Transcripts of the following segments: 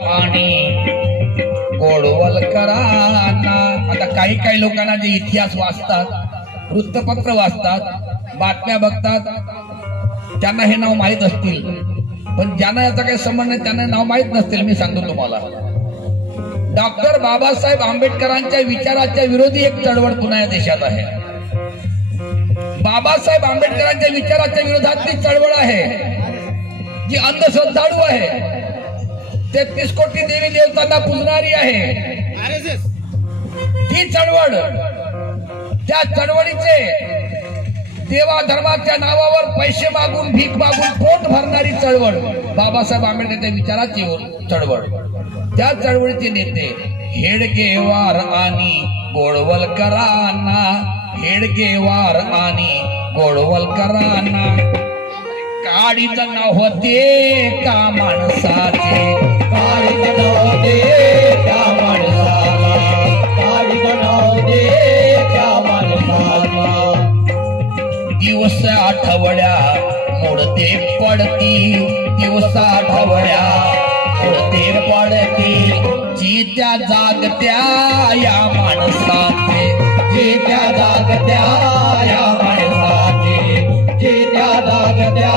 आणि गोडवलकरांना. आता काही लोकांना जे इतिहास वाचतात, वृत्तपत्र वाचतात, बातम्या बघतात, त्यांना हे नाव माहीत असतील, पण ज्यांना याचा काही संबंध नाही त्यांना नाव माहीत नसतील. मी सांगतो तुम्हाला, डॉक्टर बाबासाहेब आंबेडकरांच्या विचाराच्या विरोधी एक चळवळ पुन्हा या देशात आहे. बाबासाहेब आंबेडकरांच्या विचाराच्या विरोधातली चळवळ आहे जी अंधश्रद्धाळू आहे, 33 कोटी देवी देवतांना पूजणारी आहे. ही चळवळ, त्या चळवळीचे देवा धर्माच्या नावावर पैसे मागून, भीक मागून पोट भरणारी चळवळ बाबासाहेब आंबेडकरांच्या विचाराची चळवळ. त्या चळवळीचे नेते हेडगेवार आणि गोडवलकरांना, हेडगेवार आणि गोडवलकरांना काळीच नाव होते का माणसाचे, काळीच नाव होते त्या माणसाला, काळीच नाव होते त्या माणसाला. दिवस आठवड्या मोडते पडती, दिवस आठवड्या मोडते पडती, जित्या जागत्या या माणसाचे, जित्या जागत्या या माणसाचे, जित्या जागत्या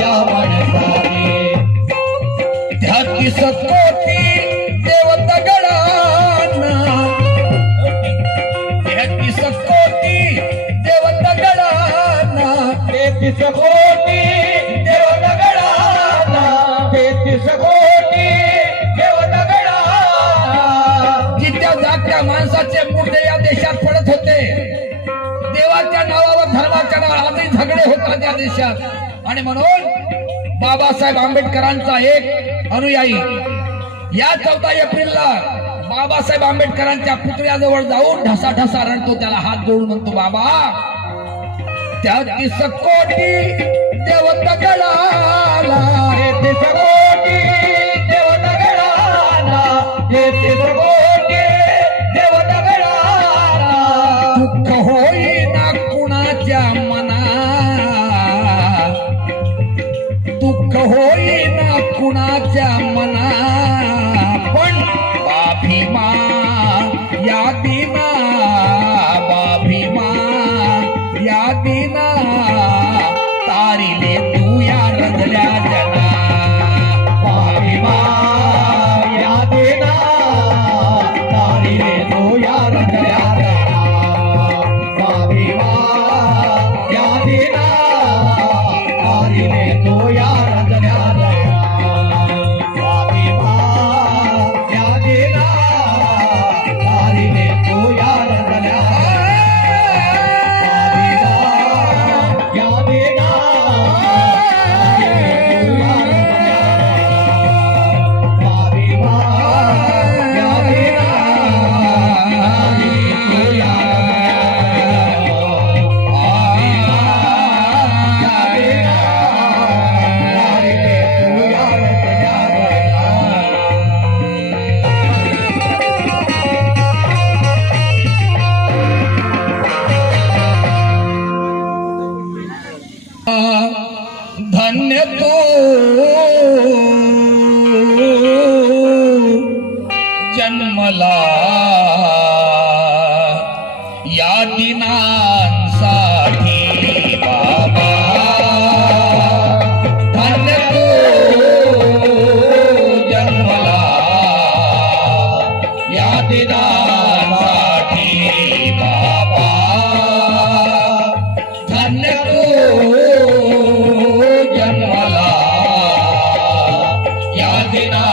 या माणसाचे. 33 कोटी देव दगडांना, 33 कोटी देव दगडांना, 33 कोटी देव दगडांना, 33 कोटी देव दगडांना. जित्या जागत्या माणसाचे मुर्दे या देशात पडत होते. देवाच्या नावावर, धर्माच्या नावावर आजही झगडे होतात या देशात. आणि म्हणून बाबासाहेब आंबेडकरांचा एक अनुयायी या 14 एप्रिलला बाबासाहेब आंबेडकरांच्या पुतळ्याजवळ जाऊन ढसाढसा रडतो, त्याला हात जोडून म्हणतो, बाबा 33 कोटी देव दगडाला, 33 कोटी देव दगडाला, 33 कोटी देव दगडाला. दुःख होईना कुणाच्या मना, दुःख होईना कुणाच्या मना, पण बाभीमा या दिना, बाभीमा या दिना तारिले तू या रंगल्या जना, बाभीमा या दिना तारिले तू या रंगल्या जना, बाभीमा या दिना तारिले तू या रंगल्या जना, बाभीमा या दिना तारिले तू या रंगल्या धन्य तू जन्मला या दिनांसाठी बाबा, धन्य तू जन्मला या दिनांसाठी बाबा, धन्य तू जन्मला या दिना